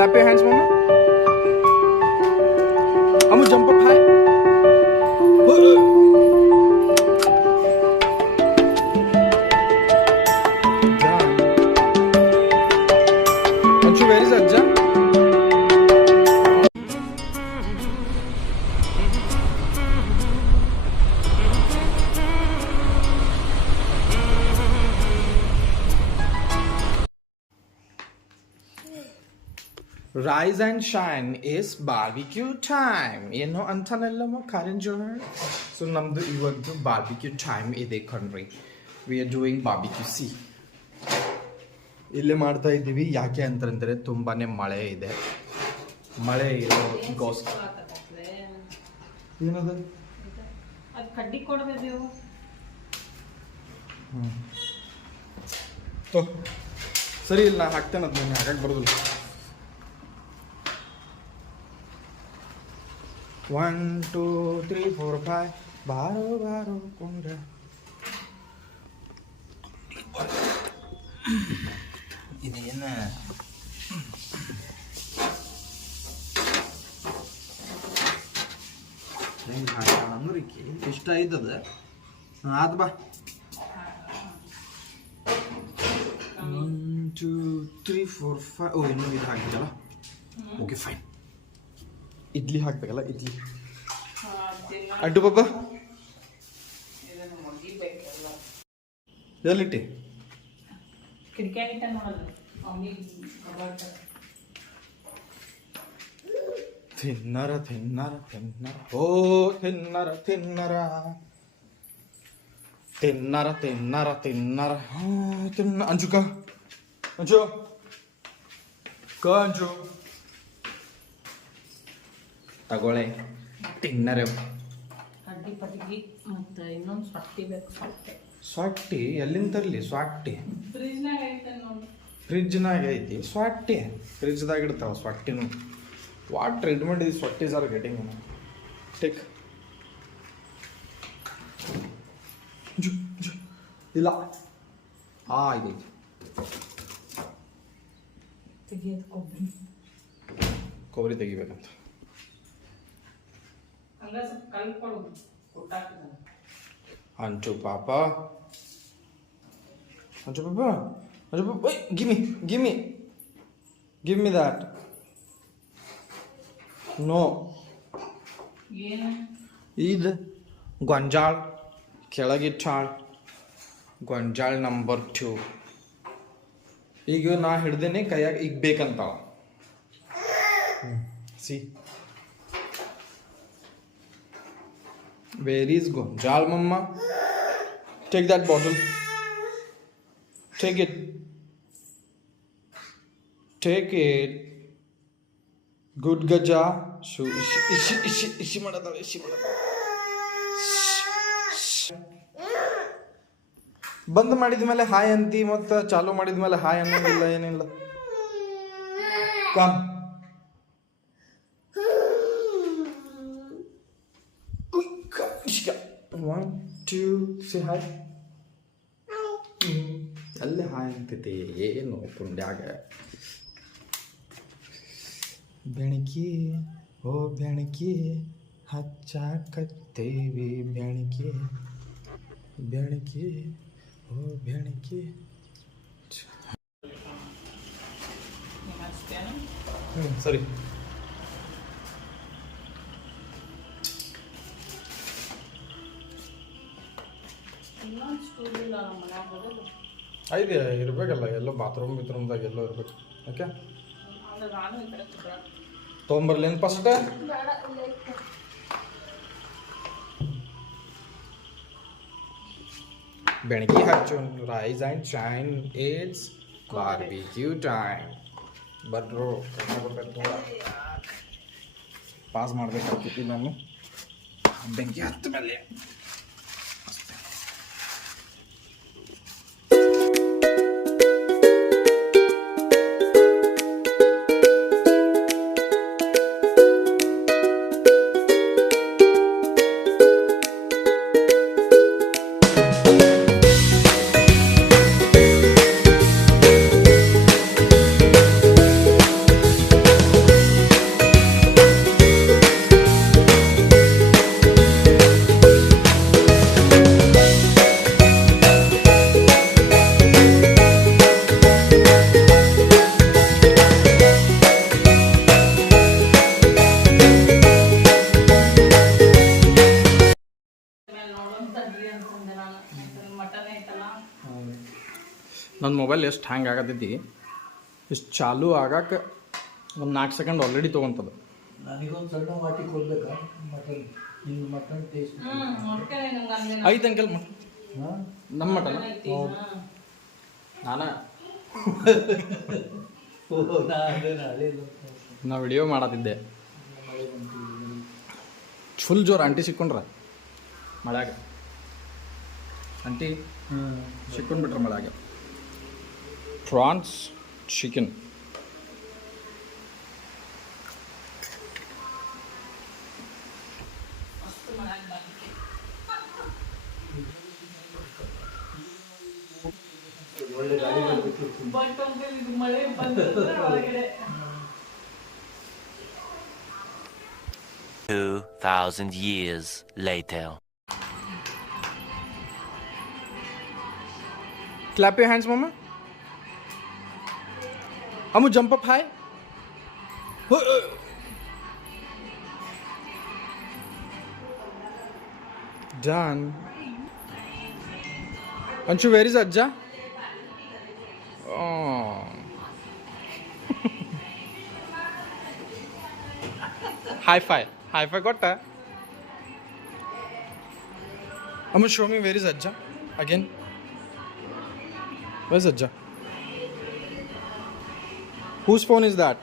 Clap your hands, mama. Amu, jump up high. Anshu, where is Ajja? Rise and shine is barbecue time. ಏನೋ ಅಂತಾನಲ್ಲಮ್ಮ ಕಾರಂಜೋಳ. So ನಮ್ದು ಇವತ್ತು barbecue time ಇದೆ ಕಣ್ರಿ. We are doing barbecue. C ಇಲ್ಲೇ ಮಾಡ್ತಾ ಇದ್ದೀವಿ. ಯಾಕೆ ಅಂತಂದರೆ ತುಂಬಾನೇ ಮಳೆ ಇದೆ. ಮಳೆ ಇರೋಗೋಸ್ಕರ ಏನದು ಅದು ಕಡ್ಡಿ ಕೊಡಬೇಕು. ಸರಿ ಇಲ್ಲ, ನಾನು ಹಾಕ್ತೇನೆ. ಅದು ನಾನು ಹಾಕಕ್ಕೆ ಬರೋದಿಲ್ಲ. 1 2 3 4 5 ಬಾರೋ ಬಾರೋ ಕೊಂಡ. ಇದೇನು ಹೆಂಗೆ ಹಾಕೋಣ ಅಂದ್ರೆ ಇಷ್ಟ ಆಯ್ತದ. ಆದ ಬಾ. 1 2 3 4 5. ಓ ಇನ್ನೂ ಇದು ಹಾಕಿದ್ದಲ್ಲ. Okay fine. ಇಡ್ಲಿ ಹಾಕ್ಬೇಕಲ್ಲ, ಇಡ್ಲಿ. ಅಡ್ಡು ಬಾಬಾ ಎಲ್ಲಿಟ್ಟಿ? ತಿನ್ನರ ತಿನ್ನರ ತಿನ್ನರ ಓ ತಿನ್ನರ ತಿನ್ನರ ತಿನ್ನರ ತಿನ್ನರ ತಿನ್ನರ ತಿನ್ನ. ಅಂಜು ಕ ಅಂಜು ಕ ಅಂಜು ತಗೊಳ್ಳೆ ತಿನ್ನರೆ. ಕಡ್ಡಿ ಪಡ್ಗಿ ಮತ್ತು ಇನ್ನೊಂದು ಸೊಟ್ಟಿ ಬೇಕು. ಸೊಟ್ಟಿ ಎಲ್ಲಿಂದ ತರಲಿ? ಸೊಟ್ಟಿ ಫ್ರಿಜ್ನಾಗ ಐತೆ ನೋಡಿ. ಫ್ರಿಜ್ನಾಗ ಐತಿ ಸೊಟ್ಟಿ. ಫ್ರಿಜ್ದಾಗ ಇಡ್ತಾವ ಸೊಟ್ಟಿನೂ. ವಾಟ್ ರೆಡಿಮೇಡ್ ಈ ಸೊಟ್ಟೀಸ್ ಆರ್ ಗೆಟಿಂಗ್. ಟೇಕ್ ಇಲ್ಲ ಇದೈತಿ. ತೆಗಿಯೋದು ಕೊಬ್ಬರಿ ತೆಗಿಬೇಕಂತ. ಅಂಚು ಪಾಪ ಅಂಚು ಪಾಪ ಅಂಚು ಪಾಪ. Give me that. ನೋ, ಇದು ಗೊಂಜಾಳ ಕೆಳಗಿಟ್ಟಾಳ. ಗೊಂಜಾಳ ನಂಬರ್ 2. ಈಗ ನಾ ಹಿಡ್ದೇನೆ ಕೈಯಾಗ ಈಗ ಬೇಕಂತಾವ. See where is gonjal mama? Take that bottle. Take it. Good gaja. Ishi madada. ಬಂದ್ ಮಾಡಿದ ಮೇಲೆ ಹಾಯ್ ಅಂತಿ, ಮತ್ತೆ ಚಾಲು ಮಾಡಿದ ಮೇಲೆ ಹಾಯ್ ಅನ್ನೋದಿಲ್ಲ, ಏನಿಲ್ಲ. Come. One, two, say hi. ಅಲ್ಲಿ ಹಾಯ್ ಅಂತೈತಿ. ಏನು ಪುಂಡ್ಯಾಗ ಬೆಣಕಿ ಓ ಬೆಣಕಿ ಹಚ್ಚಾಕತ್ತೇವಿ. ಬೆಣಕಿ ಓ ಬೆಣಕಿ. ಸರಿ. ಐದು ಇರ್ಬೇಕಲ್ಲ, ಎಲ್ಲೋ ಬಾತ್ರೂಮ್ದಾಗ ಎಲ್ಲೋ ಇರ್ಬೇಕು. Okay ತೊಗೊಂಬರ್ಲೇನು first? ಬೆಣಕಿ ಹಚ್ಚು. Rise and shine it's barbecue time. ಬರ್ರು ಪಾಸ್ ಮಾಡ್ಬೇಕಾಗ್ತೈತಿ ನಾನು. ಬೆಂಕಿ ಹತ್ತ ಮೇಲೆ ನನ್ನ ಮೊಬೈಲ್ ಎಷ್ಟು ಹ್ಯಾಂಗ್ ಆಗತೈತಿ ಇಷ್ಟು ಚಾಲು ಆಗಕ್ಕೆ ಒಂದು 4 ಸೆಕೆಂಡ್ ಆಲ್ರೆಡಿ ತೊಗೊಂತದ. ನನಗೊಂದು ಸಣ್ಣ ವಾಟಿ ಕೊಡ್ಬೇಕಾ ಮಟನ್ ನಿಮ್ಗೆ ಮಟನ್ ಟೇಸ್ಟ್ ಐದು ಅಂಕಲ್ ಮಟನ್ ಹಾಂ ನಮ್ಮ ಮಟನ್ ನಾನಾ ನಾ ವಿಡಿಯೋ ಮಾಡತ್ತಿದ್ದೆ. ಫುಲ್ ಜೋರು ಆಂಟಿ ಸಿಕ್ಕೊಂಡ್ರ ಮಳ್ಯಾಗ. ಆಂಟಿ ಸಿಕ್ಕೊಂಡ್ಬಿಟ್ರ ಮಳ್ಯಾಗ. ಪ್ರಾನ್ಸ್ ಚಿಕನ್ ಒಳ್ಳೆ ಗಾಡಿ ಬರ್ಬಿಟ್ಟು ಬಟ್ ಅಂಕಲ್ ಇದು ಮಳೆ ಬಂದ್ರೆ ಒಳಗಡೆ 2,000 years later. Clap your hands, Mama. Amu, jump up high. Done. Anshu, where is Ajja? Oh. High five. High five got that. Amu, show me where is Ajja again. Where's Ajja? Whose phone is that?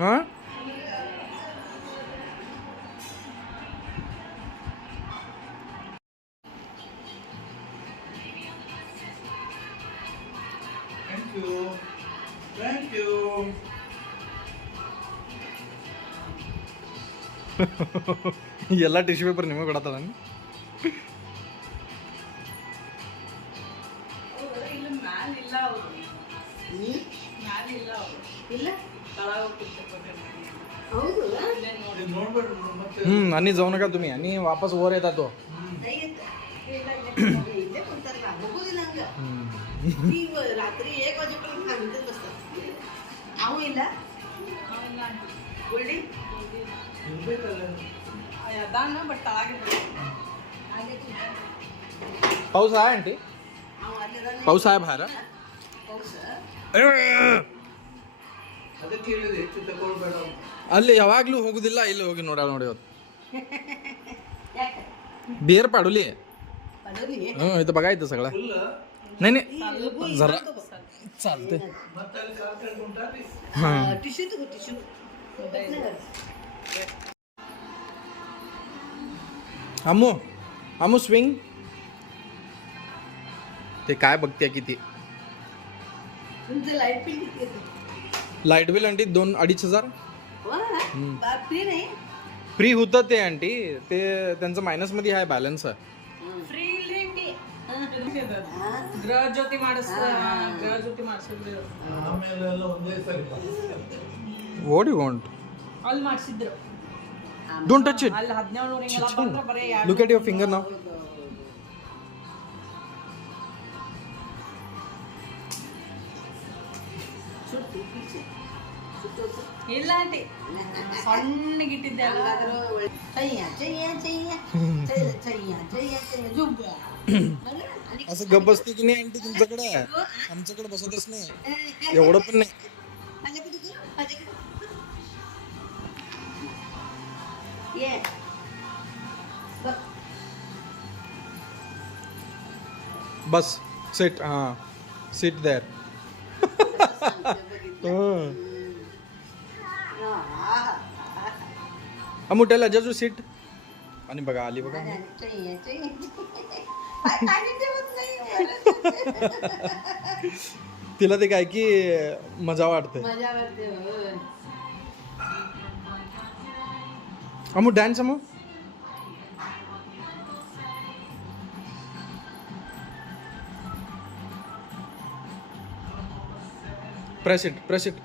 Huh? Thank you thank you ಎಲ್ಲ tissue paper ನಿಮಗೆ ಕೊಡತ್ತದ ಇಲ್ಲ ಮ್ಯಾಲಿಲ್ಲ ಅವರು ಮ್ಯಾಲಿಲ್ಲ ಅವರು ಇಲ್ಲ ತಳಗ ಹೌದು ನೋಡ್ಬೇಡ್ರಿ ಮತ್ತೆ आणि जाऊ नका तुम्ही आणि वापस वर येतात तो ಇಲ್ಲೇ ಕುಂತಾರಲ್ಲ ಹೋಗೋದಿಲ್ಲ ಹಂಗ ಈಗ ರಾತ್ರಿ 1 ವಾಜೆपर्यंत ಹಂಗೆ ಬಸ್ತಾರ ಅವು ಇಲ್ಲ ಗುಳ್ಳಿ ಇರ್ಬೇಕಲ್ಲ ಅದಾನ ಬಟ್ ತಳಗಿಲ್ಲ ಹಾಗೆ पाऊस आहे आंटी ಅವು ಅಲ್ಲಿ पाऊस आहे बाहेर ಪೌಸ ಅದಕ್ಕೆ ಹೇಳಿದೆ ಹೆಚ್ಚು ತಗೊಳ್ಬೇಡ ಅಲ್ಲಿ ಯಾವಾಗ್ಲೂ ಹೋಗುದಿಲ್ಲ ಇಲ್ಲಿ ಹೋಗಿ ನೋಡಿ ಇವತ್ತು ಯಾಕೆ बिअर पाडवली पडवली इथं बघा इथं सगळं ಫುಲ್ नाही नाही जरा चालते ಮತ್ತೆ ಅಲ್ಲಿ ಕಾರ್ಕೊಂಡು ಉಂಟಾರಿ ಟಿಶ್ಯೂ ತಗೋ ಟಿಶ್ಯೂ अमू अमू स्विंग ते काय बघते किती तुमचं लाईट बिल किती येतं लाईट बिल आंटी 2-2.5 हजार फ्री नाही फ्री होतं ते आंटी ते त्यांचं मायनस मध्ये आहे बॅलन्स ಫ್ರೀ ಇಲ್ಲಿ ಗೃಹ ಜ್ಯೋತಿ ಗೃಹ ಜ್ಯೋತಿ ಮಾಡಿಸಿದ್ರು ಆಮೇಲೆ ಎಲ್ಲ ಒಂದೇ ಸರಿ ವಾಟ್ ಯು ವಾಂಟ್ ಅಲ್ಲಿ ಮಾಡಿಸಿದ್ರು ಡೋಂಟ್ ಟಚ್ ಇಟ್ ಅಲ್ಲಿ 1700 ಹಿಂಗೆಲ್ಲ ಬಂದ್ರೆ ಬರೀ look at your finger now ಸುಟ್ಟು ಪಿಚ್ಚೆ ಸುಟ್ಟೋತು ಇಲ್ಲ ಆಂಟಿ ಸಣ್ಣಗಿಟ್ಟಿದ್ದೆ ಅಲ್ಲ ಚಯ್ಯ ಚಯ್ಯ ಚಯ್ಯ ಚಯ್ಯ ಚಯ್ಯ ಚಯ್ಯ ಚಯ್ಯ ಜುಬ್ಬ असं गप बसते की नाही आंटी तुमच्याकडे आमच्याकडे बसतच नाही एवढं पण नाही माझ्याकडे कर माझ्याकडे ये बस सिट हां सिट देअर अमू टेल अजू सीट आणि बघा आली बघा चैया चैया पाणी ठेवत नाही तिला ते काय की मजा वाटते मजा वाटते होय. Amu dance Amu press it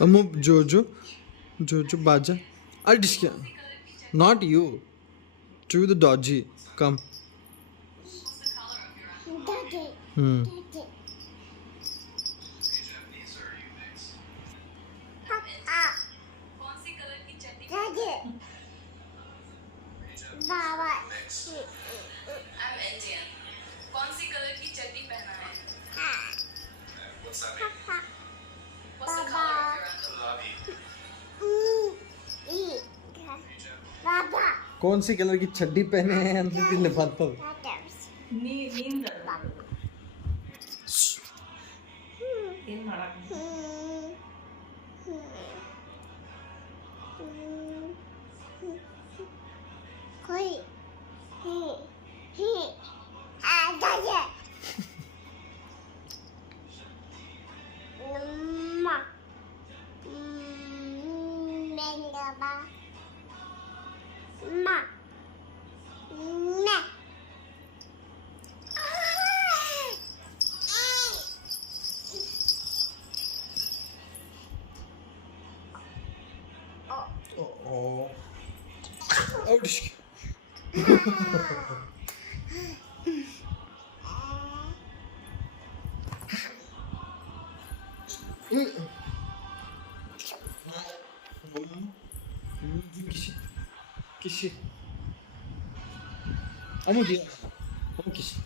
Amu Jojo Baja. I'll disk. Not you. To the dodgy. Come. Hmm. I'm Indian. कौन सी कलर की चड्डी पहना है? What's the color of your underwear? कौन सी कलर की चड्डी पहने हैं अंदर दिल बात ನೀನ್ ಏನ್ ಮಾಡಕ್ Oh. Oh, disk. Kişi. Ama dia. Ama kişi.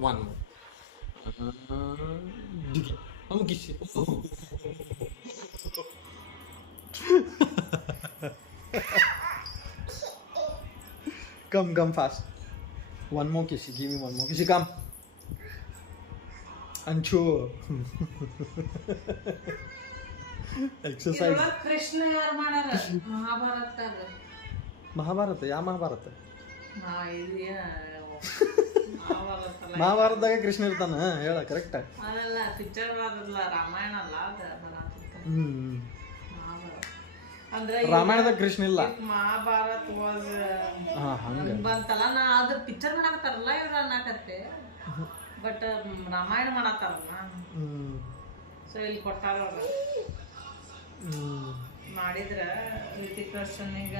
One more. Digi. Ama kişi. Come fast. One more kiss. Give me one more kiss. Come. Unsure. Exercise. ಇದ್ರೊಳಗ್ Krishna ಯಾರು ಮಾಡ್ಯಾರ ಮಹಾಭಾರತದಾಗ ಮಹಾಭಾರತ ಯಾವ ಮಹಾಭಾರತ ಮಹಾಭಾರತ ಮಹಾಭಾರತದಾಗ ಕೃಷ್ಣ ಇರ್ತಾನ ಹೇಳ ಕರೆಕ್ಟ್ ಅದಲ್ಲ ಪಿಕ್ಚರ್ ಅದಲ್ಲ ರಾಮಾಯಣ ಅಲ್ಲ ಅದ ಬರಾತಿತ್ತು. ಮಹಾಭಾರತ ಅಂದ್ರೆ ರಾಮಾಯಣದಾಗ ಕೃಷ್ಣ ಇಲ್ಲ ಮಹಾಭಾರತ ವಾಸ್ ಹಂಗ ಬಂತಲ್ಲ ನಾ ಅದ್ರ ಪಿಕ್ಚರ್ ಮಾಡಾಕತ್ತಾರಲ್ಲ ಇವ್ರ ಅನ್ನಕತ್ತೆ ಬಟ್ ರಾಮಾಯಣ ಮಾಡತ್ತಾರಲ್ಲ ಸೊ ಇಲ್ಲಿ ಕೊಟ್ಟಾರ ಅವ್ರು ಮಾಡಿದ್ರ ಋತಿಕ್ ರೋಷನ್ಗ